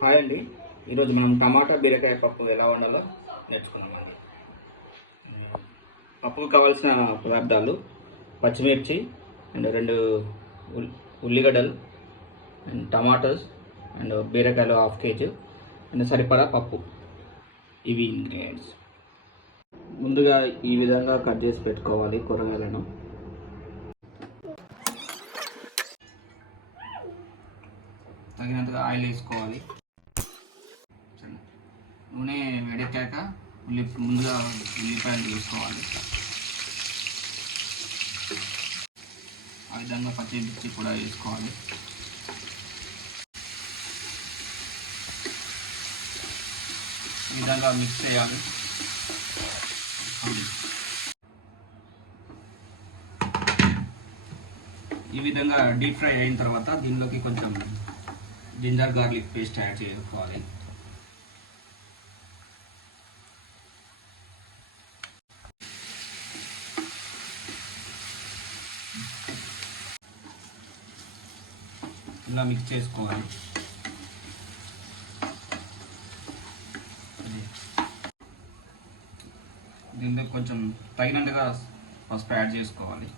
Hi అండి. ఈరోజు మనం టమాటా బీరకాయ పప్పు ఎలా వండాలో నేర్చుకున్నామండి. పప్పుకు కావాల్సిన పదార్థాలు పచ్చిమిర్చి అండ్ 2 ఉల్లిగడ్డలు అండ్ టమాటోస్ అండ్ బీరకాయలు 1/2 kg అండ్ సరిపడా పప్పు. ఇవి ఇంగ్రీడియంట్స్. ముందుగా ఈ విధంగా కట్ చేసి పెట్టుకోవాలి కూరగాయలను. తగినంతగా ఆయిల్ వేసుకోవాలి. నూనె వేడెక్కాక ముందుగా ఉల్లిపాయలు వేసుకోవాలి. ఆ విధంగా పచ్చిమిర్చి కూడా వేసుకోవాలి. ఈ విధంగా మిక్స్ చేయాలి. ఈ విధంగా డీప్ ఫ్రై అయిన తర్వాత దీనిలోకి కొంచెం జింజర్ గార్లిక్ పేస్ట్ యాడ్ చేసుకోవాలి. ఇలా మిక్స్ చేసుకోవాలి. దీంట్లో కొంచెం తగినంతగా పసుపు యాడ్ చేసుకోవాలి.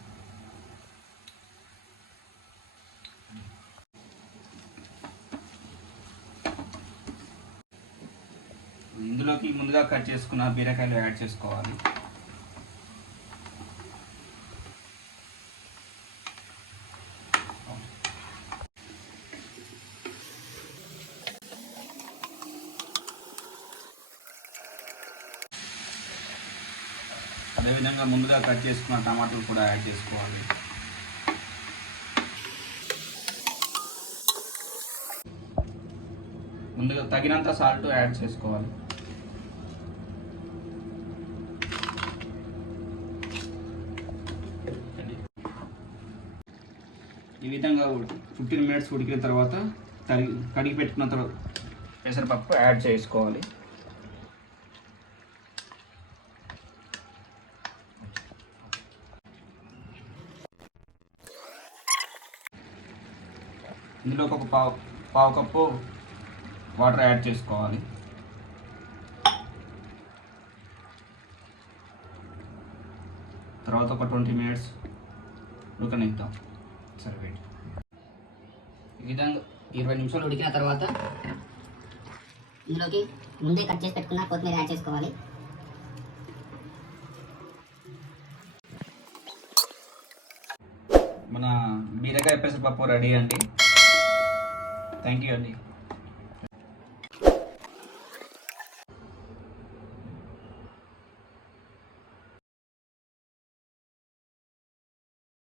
ఇందులోకి ముందుగా కట్ చేసుకున్న బీరకాయలు యాడ్ చేసుకోవాలి. అదేవిధంగా ముందుగా కట్ చేసుకున్న టమాటాలు కూడా యాడ్ చేసుకోవాలి. ముందుగా తగినంత సాల్ట్ యాడ్ చేసుకోవాలి. ఈ విధంగా 15 minutes ఉడికిన తర్వాత కడిగి పెట్టుకున్న తర్వాత పెసరపప్పు యాడ్ చేసుకోవాలి. ఇందులో ఒక పావు కప్పు వాటర్ యాడ్ చేసుకోవాలి. తర్వాత ఒక 20 minutes ఉడకనిద్దాం. సరే, ఈ విధంగా 20 నిమిషాలు ఉడికిన తర్వాత ఇందులోకి ముందే కట్ చేసి పెట్టుకున్న కొత్తిమీర యాడ్ చేసుకోవాలి. మన బీరకాయ పెసరపప్పు రెడీ అండి. థ్యాంక్ యూ అండి.